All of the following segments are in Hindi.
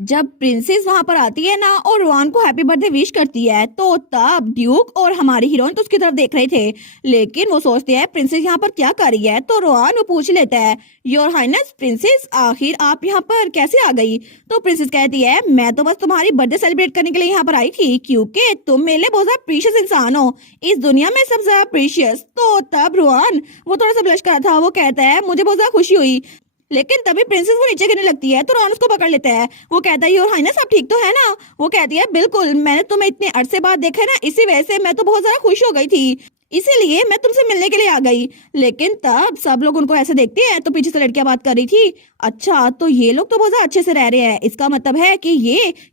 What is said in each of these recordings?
जब प्रिंसेस वहां पर आती है ना और रोआन को हैप्पी बर्थडे विश करती है तो तब ड्यूक और हमारी हीरोइन तो उसकी तरफ देख रहे थे, लेकिन वो सोचते हैं प्रिंसेस यहाँ पर क्या कर रही है। तो रोआन वो पूछ लेता है, योर हाइनेस प्रिंसेस, आखिर आप यहाँ पर कैसे आ गई। तो प्रिंसेस कहती है, मैं तो बस तुम्हारी बर्थडे सेलिब्रेट करने के लिए यहाँ पर आई थी, क्योंकि तुम मेरे लिए बहुत ज्यादा प्रीशियस इंसान हो, इस दुनिया में सबसे ज्यादा प्रीशियस। तो तब रोआन वो थोड़ा सा ब्लश कर रहा था, वो कहता है मुझे बहुत ज्यादा खुशी हुई, लेकिन तभी प्रिंसेस वो नीचे गिरने लगती है तो रॉन उसको पकड़ लेता है। वो कहता है, योर हाइनेस आप ठीक तो है ना। वो कहती है, बिल्कुल, मैंने तुम्हें इतने अरसे बाद देखा है ना, इसी वजह से मैं तो बहुत ज्यादा खुश हो गई थी, इसीलिए मैं तुमसे मिलने के लिए आ गई। लेकिन तब सब लोग उनको ऐसे देखते हैं तो पीछे से लड़कियां बात कर रही थी, अच्छा तो ये लोग तो बहुत ज्यादा अच्छे से रह रहे हैं, इसका मतलब है कि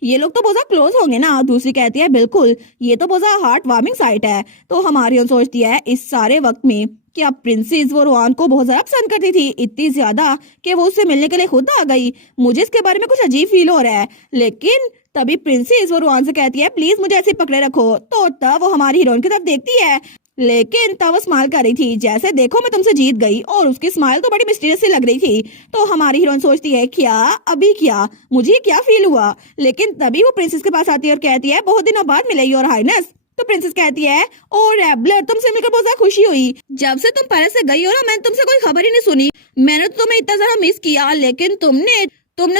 ये लोग तो बहुत ज्यादा क्लोज होंगे ना। दूसरी कहती है, बिल्कुल, ये तो बहुत ज्यादा हार्ट वार्मिंग साइट है। तो हमारी सोचती है इस सारे वक्त में कि अब प्रिंसेस वो रोआन को बहुत ज्यादा पसंद करती थी, इतनी ज्यादा कि वो उससे मिलने के लिए खुद आ गई। मुझे इसके बारे में कुछ अजीब फील हो रहा है। लेकिन तभी प्रिंसेस वो रोआन से कहती है, प्लीज मुझे ऐसे पकड़े रखो। तो तब वो हमारी हीरोइन की तरफ देखती है, लेकिन तब वो स्माइल कर रही थी जैसे देखो मैं तुमसे जीत गई, और उसकी स्माइल तो बड़ी मिस्टीरियस सी लग रही थी। तो हमारी हीरोइन सोचती है, क्या अभी क्या मुझे क्या फील हुआ। लेकिन तभी वो प्रिंसेस के पास आती है और कहती है, बहुत दिनों बाद मिले योर हाइनेस। तो प्रिंसेस कहती है, ओ रैबलर, तुमसे मिलकर बहुत ज्यादा खुशी हुई, जब से तुम पेरिस से गई हो ना मैंने तुमसे कोई खबर ही नहीं सुनी। मैंने तो तुम्हें इतना ज्यादा मिस किया, लेकिन तुमने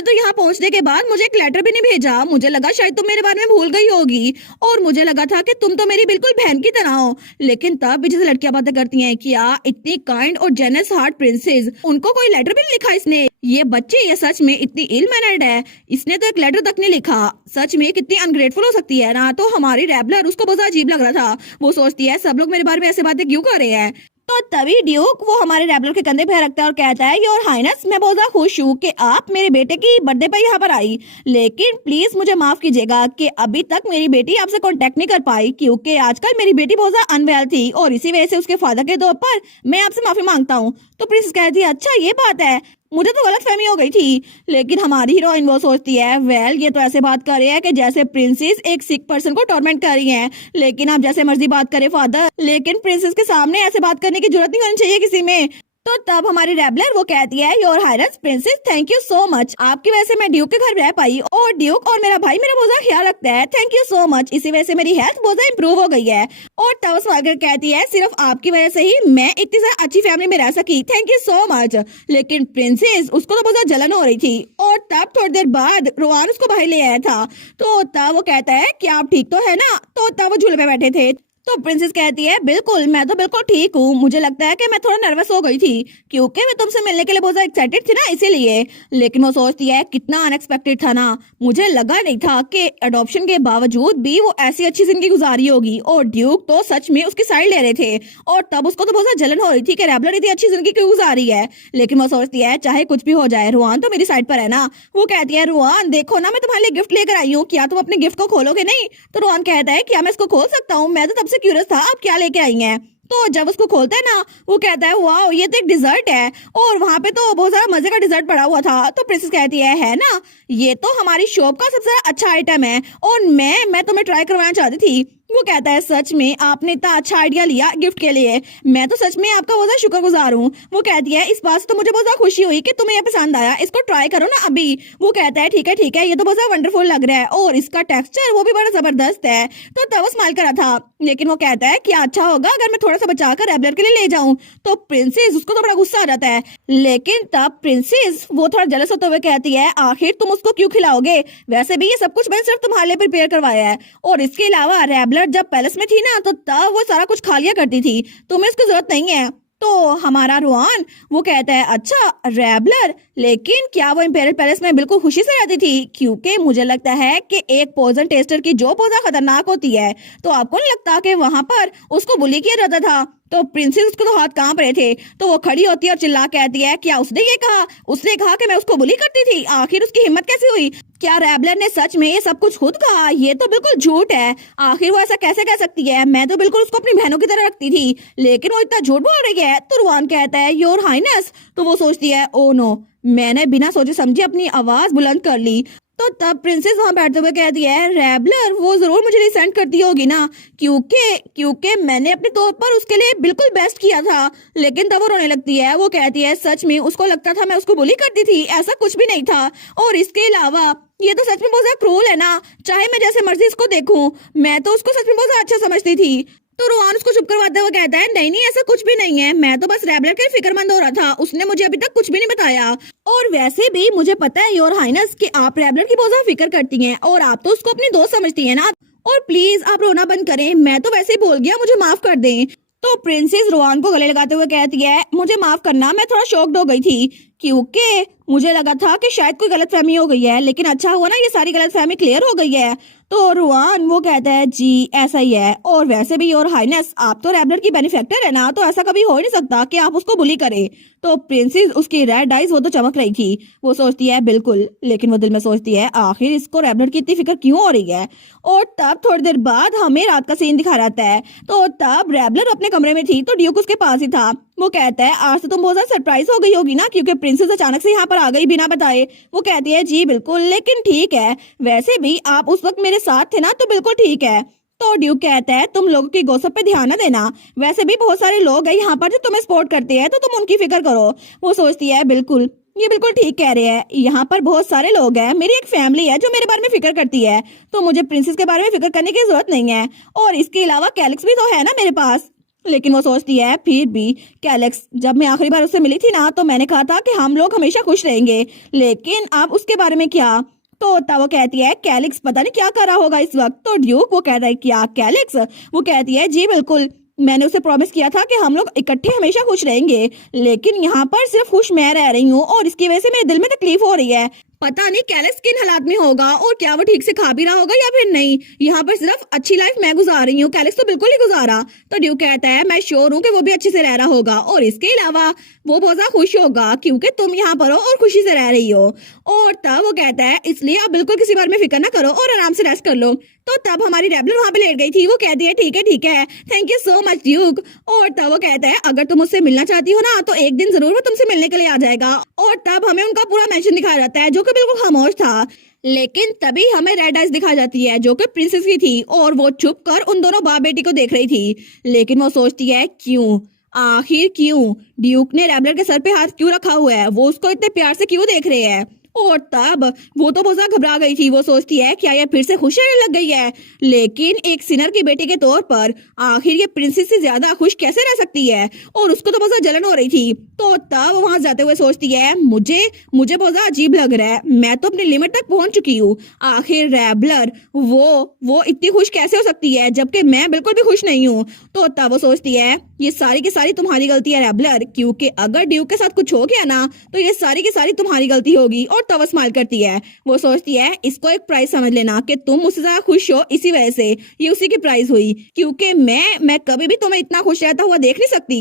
तो यहाँ पहुंचने के बाद मुझे एक लेटर भी नहीं भेजा। मुझे लगा शायद तुम मेरे बारे में भूल गई होगी, और मुझे लगा था कि तुम तो मेरी बिल्कुल बहन की तरह हो। लेकिन तब भी जैसे लड़कियां बातें करती हैं, क्या इतनी काइंड और जेनस हार्ट प्रिंसेस, उनको कोई लेटर भी नहीं लिखा इसने। ये बच्ची ये सच में इतनी इल मैनर्ड है, इसने तो एक लेटर तक नहीं लिखा। सच में कितनी अनग्रेटफुल हो सकती है ना। तो हमारी रैबलर उसको बहुत अजीब लग रहा था, वो सोचती है सब लोग मेरे बारे में ऐसे बातें क्यों कर रहे हैं। तो तभी ड्यूक वो हमारे रैबलर के कंधे पे रखता है और कहता है, योर हाइनेस, मैं बहुत ज्यादा खुश हूँ कि आप मेरे बेटे की बर्थडे पर यहाँ पर आई, लेकिन प्लीज मुझे माफ कीजिएगा कि अभी तक मेरी बेटी आपसे कांटेक्ट नहीं कर पाई, क्योंकि आजकल मेरी बेटी बहुत ज्यादा अनवेल थी और इसी वजह से उसके फादर के तौर पर मैं आपसे माफी मांगता हूँ। तो प्रिंसेस कहती है, अच्छा ये बात है, मुझे तो गलत फहमी हो गई थी। लेकिन हमारी हीरोइन वो सोचती है, वेल ये तो ऐसे बात कर रहे हैं कि जैसे प्रिंसेस एक सिक पर्सन को टॉर्मेंट कर रही हैं, लेकिन आप जैसे मर्जी बात करें फादर, लेकिन प्रिंसेस के सामने ऐसे बात करने की जरूरत नहीं होनी चाहिए किसी में। तो तब हमारी रैबलर वो कहती है, your highness princess, thank you so much, आपकी वजह से मैं ड्यूक के घर रह पाई, और ड्यूक और मेरा भाई मेरा बहुत ज्यादा ख्याल रखता है, थैंक यू सो मच, इसी वजह से मेरी हेल्थ बहुत ज्यादा इंप्रूव हो गई है। और तब स्वागत कहती है, सिर्फ आपकी वजह से ही मैं इतनी ज्यादा अच्छी फैमिली में रह सकी, थैंक यू सो मच। लेकिन प्रिंसेस उसको तो बहुत ज्यादा जलन हो रही थी, और तब थोड़ी देर बाद रोआन उसको बाहर ले आया था। तो तब वो कहता है, क्या आप ठीक तो है ना। तो तब वो झूले पे बैठे थे। तो प्रिंसेस कहती है, बिल्कुल, मैं तो बिल्कुल ठीक हूँ, मुझे लगता है कि मैं थोड़ा नर्वस हो गई थी, क्योंकि मैं तुमसे मिलने के लिए बहुत ज्यादा एक्साइटेड थी ना, इसीलिए। लेकिन वो सोचती है, कितना अनएक्सपेक्टेड था ना, मुझे लगा नहीं था कि अडॉप्शन के बावजूद भी वो ऐसी अच्छी जिंदगी गुजारी होगी, और ड्यूक तो सच में उसकी साइड ले रहे थे। और तब उसको तो बहुत ज्यादा जलन हो रही थी कि रैबलर इतनी अच्छी जिंदगी क्यों गुजारी है। लेकिन वो सोचती है, चाहे कुछ भी हो जाए, रुआन तो मेरी साइड पर है ना। वो कहती है, रुआन देखो ना, मैं तुम्हारे लिए गिफ्ट लेकर आई हूँ, क्या तुम अपने गिफ्ट को खोलोगे नहीं। तो रुआन कहता है, क्या मैं इसको खोल सकता हूँ, मैं तो तब से क्यूरियस था आप क्या लेके आई हैं। तो जब उसको खोलता है ना, वो कहता है, वाओ ये तो एक डिजर्ट है, और वहां पे तो बहुत सारा मजे का डिजर्ट पड़ा हुआ था। तो प्रिंसेस कहती है ना, ये तो हमारी शॉप का सबसे अच्छा आइटम है, और मैं तुम्हें ट्राई करवाना चाहती थी। वो कहता है, सच में आपने इतना अच्छा आइडिया लिया गिफ्ट के लिए, मैं तो सच में आपका बहुत शुक्रगुजार हूँ। वो कहती है, इस बात से तो मुझे बहुत ज्यादा खुशी हुई कि तुम्हें ये पसंद आया, इसको ट्राई करो ना अभी। वो कहता है, ठीक है, ये तो बहुत ज्यादा वंडरफुल लग रहा है, और इसका टेक्सचर वो भी बड़ा जबरदस्त है। तो तब वो स्माइल करा था, लेकिन वो कहता है, क्या अच्छा होगा अगर मैं थोड़ा सा बचाकर रैबलर के लिए ले जाऊं। तो प्रिंसेस उसको तो बड़ा गुस्सा आ जाता है, लेकिन तब प्रिंसेस वो थोड़ा जलस होते हुए कहती है, आखिर तुम उसको क्यों खिलाओगे, वैसे भी ये सब कुछ मैंने सिर्फ तुम्हारे लिए प्रिपेयर करवाया है, और इसके अलावा रैबलर जब पैलेस में थी ना तो तब वो सारा कुछ खा लिया करती थी, तुम्हें इसकी जरूरत नहीं है। तो हमारा रुआन वो कहता है, अच्छा रैबलर, लेकिन क्या वो इंपेरियल पैलेस में बिल्कुल खुशी से रहती थी, क्योंकि मुझे लगता है कि एक पॉइजन टेस्टर की जो बहुत खतरनाक होती है, तो आपको नहीं लगता कि वहां पर उसको बुली किया जाता था। तो प्रिंसेस उसको तो हाथ कांप रहे थे, तो वो खड़ी होती है और चिल्ला कहती है, क्या उसने ये कहा, उसने कहा कि मैं उसको बुली करती थी, आखिर उसकी हिम्मत कैसे हुई, क्या रैबलर ने सच में ये सब कुछ खुद कहा, ये तो बिल्कुल झूठ है, आखिर वो ऐसा कैसे कह सकती है, मैं तो बिल्कुल उसको अपनी बहनों की तरह रखती थी, लेकिन वो इतना झूठ बोल रही है। तो रुआन कहता है, योर हाइनेस। तो वो सोचती है, ओ नो, मैंने बिना सोचे समझे अपनी आवाज बुलंद कर ली। तो तब प्रिंसेस वहां बैठते हुए कहती है, रेबलर वो जरूर मुझे रिसेंट करती होगी ना, क्योंकि क्योंकि मैंने अपने तौर पर उसके लिए बिल्कुल बेस्ट किया था। लेकिन तब वो रोने लगती है। वो कहती है, सच में उसको लगता था मैं उसको बुली करती थी, ऐसा कुछ भी नहीं था। और इसके अलावा ये तो सच में बहुत ज्यादा क्रूल है ना, चाहे मैं जैसे मर्जी इसको देखूं, मैं तो उसको सच में बहुत ज्यादा अच्छा समझती थी। तो रोहान उसको चुप करवाते हुए कहता है, नहीं नहीं ऐसा कुछ भी नहीं है, मैं तो बस रेबलर के लिए फिक्रमंद हो रहा था, उसने मुझे अभी तक कुछ भी नहीं बताया। और वैसे भी मुझे पता है योर हाइनेस कि आप रेबलर की बहुत ज्यादा फिक्र करती हैं और आप तो उसको अपनी दोस्त समझती हैं ना। और प्लीज आप रोना बंद करें, मैं तो वैसे ही बोल गया, मुझे माफ कर दें। तो प्रिंसेस रोहान को गले लगाते हुए कहती है, मुझे माफ करना, मैं थोड़ा शॉक्ड हो गई थी क्योंकि मुझे लगा था कि शायद कोई गलतफहमी हो गई है, लेकिन अच्छा हुआ ना ये सारी गलतफहमी क्लियर हो गई है। तो रोहान वो कहता है, जी ऐसा ही है, और वैसे भी योर हाइनेस आप तो रेबलर की बेनिफैक्टर है ना, तो ऐसा कभी हो ही नहीं सकता कि आप उसको बुली करें। तो प्रिंसेस उसकी रेड आइज वो तो चमक रही थी, वो सोचती है बिल्कुल, लेकिन वो दिल में सोचती है आखिर इसको रेबलर की इतनी फिक्र क्यों हो रही है। और तब थोड़ी देर बाद हमें रात का सीन दिखा रहता है। तो तब रेबलर अपने कमरे में थी तो ड्यूक उसके पास ही था। वो कहता है, आज तो तुम बहुत ज्यादा सरप्राइज हो गई होगी ना, क्योंकि प्रिंसेस अचानक से यहाँ पर आ गई बिना बताए। वो कहती है, जी बिल्कुल, लेकिन ठीक है, वैसे भी आप उस वक्त मेरे साथ थे ना, तो बिल्कुल ठीक है। तो ड्यूक कहता है, तुम लोगों की गॉसिप पे ध्यान न देना, वैसे भी बहुत सारे लोग हैं यहाँ पर जो तुम्हें सपोर्ट करते हैं, तो तुम उनकी फिक्र करो। वो सोचती है, बिल्कुल ये बिल्कुल ठीक कह रहे हैं, यहाँ पर बहुत सारे लोग हैं, मेरी एक फैमिली है जो मेरे बारे में फिक्र करती है, तो मुझे प्रिंसेस के बारे में फिक्र करने की जरूरत नहीं है। और इसके अलावा कैलिक्स भी तो है ना मेरे पास। लेकिन वो सोचती है, फिर भी कैलिक्स, जब मैं आखिरी बार उससे मिली थी ना, तो मैंने कहा था कि हम लोग हमेशा खुश रहेंगे, लेकिन अब उसके बारे में क्या। तो तब वो कहती है, कैलिक्स पता नहीं क्या कर रहा होगा इस वक्त। तो ड्यूक वो कह रहा है, क्या कैलिक्स। वो कहती है, जी बिल्कुल, मैंने उसे प्रॉमिस किया था कि हम लोग इकट्ठे हमेशा खुश रहेंगे, लेकिन यहाँ पर सिर्फ खुश मैं रह रही हूँ और इसकी वजह से मेरे दिल में तकलीफ हो रही है। पता नहीं कैलिक्स किन हालात में होगा और क्या वो ठीक से खा भी रहा होगा या फिर नहीं। यहाँ पर सिर्फ अच्छी लाइफ मैं गुजार रही हूँ, कैलिक्स तो बिल्कुल नहीं गुजारा। तो ड्यूक कहता है, मैं श्योर हूँ कि वो भी अच्छे से रह रहा होगा और इसके अलावा वो बहुत ज्यादा खुश होगा क्योंकि तुम यहाँ पर हो और खुशी से रह रही हो। और तब वो कहता है, इसलिए आप बिल्कुल किसी बारे में फिक्र ना करो और आराम से रेस्ट कर लो। तो तब हमारी रेबलर वहां पे लेट गई थी। वो कहती है, ठीक है, thank you so much Duke. और तब वो कहता है, अगर तुम मुझसे मिलना चाहती हो ना, तो एक दिन जरूर वो तुमसे मिलने के लिए आ जाएगा। और तब हमें उनका पूरा मेंशन दिखाया जाता है जो कि बिल्कुल खामोश था। लेकिन तभी हमें रेड आइज दिखाई जाती है जो कि प्रिंसेस की थी, और वो छुप कर उन दोनों बाप बेटी को देख रही थी। लेकिन वो सोचती है, क्यों, आखिर क्यों ड्यूक ने रेबलर के सर पे हाथ क्यों रखा हुआ है, वो उसको इतने प्यार से क्यों देख रहे हैं। और तब वो तो बहुत ज्यादा घबरा गई थी। वो सोचती है, क्या ये फिर से खुश रहने लग गई है। लेकिन एक सिनर की बेटी के तौर पर आखिर ये प्रिंसेस से ज्यादा खुश कैसे रह सकती है, और उसको तो बहुत ज्यादा जलन हो रही थी। तो तब वहां जाते हुए सोचती है, मुझे मुझे बहुत ज्यादा अजीब लग रहा है, मैं तो अपनी लिमिट तक पहुंच चुकी हूँ। आखिर रेबलर वो इतनी खुश कैसे हो सकती है जबकि मैं बिल्कुल भी खुश नहीं हूँ। तो तब वो सोचती है, ये सारी की सारी तुम्हारी गलती है रेबलर, क्योंकि अगर ड्यूक के साथ कुछ हो गया ना, तो ये सारी की सारी तुम्हारी गलती होगी। और तब वो स्माइल करती है। वो सोचती है, इसको एक प्राइस समझ लेना कि तुम मुझसे ज्यादा खुश हो, इसी वजह से ये उसी की प्राइस हुई, क्योंकि मैं कभी भी तुम्हें इतना खुश रहता हुआ देख नहीं सकती।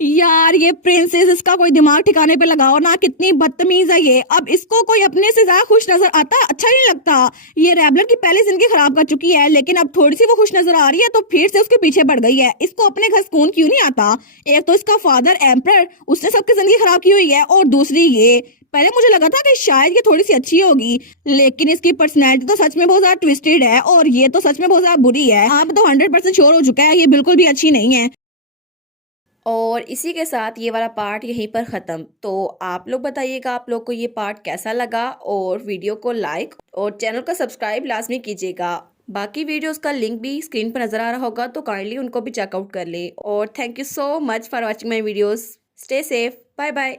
यार ये प्रिंसेस, इसका कोई दिमाग ठिकाने पे लगाओ ना, कितनी बदतमीज है ये। अब इसको कोई अपने से ज्यादा खुश नजर आता, अच्छा नहीं लगता। ये रेबलर की पहले जिंदगी खराब कर चुकी है, लेकिन अब थोड़ी सी वो खुश नजर आ रही है तो फिर से उसके पीछे पड़ गई है। इसको अपने घर सुकून क्यों नहीं आता। एक तो इसका फादर एम्परर, उसने सबकी जिंदगी खराब की हुई है, और दूसरी ये, पहले मुझे लगा था कि शायद ये थोड़ी सी अच्छी होगी, लेकिन इसकी पर्सनैलिटी तो सच में बहुत ज्यादा ट्विस्टेड है, और ये तो सच में बहुत ज्यादा बुरी है। आप तो 100% श्योर हो चुका है ये बिल्कुल भी अच्छी नहीं है। और इसी के साथ ये वाला पार्ट यहीं पर ख़त्म। तो आप लोग बताइएगा आप लोग को ये पार्ट कैसा लगा, और वीडियो को लाइक और चैनल को सब्सक्राइब लाजमी कीजिएगा। बाकी वीडियोस का लिंक भी स्क्रीन पर नज़र आ रहा होगा, तो काइंडली उनको भी चेकआउट कर ले। और thank you so much for watching my videos. Stay safe, bye bye.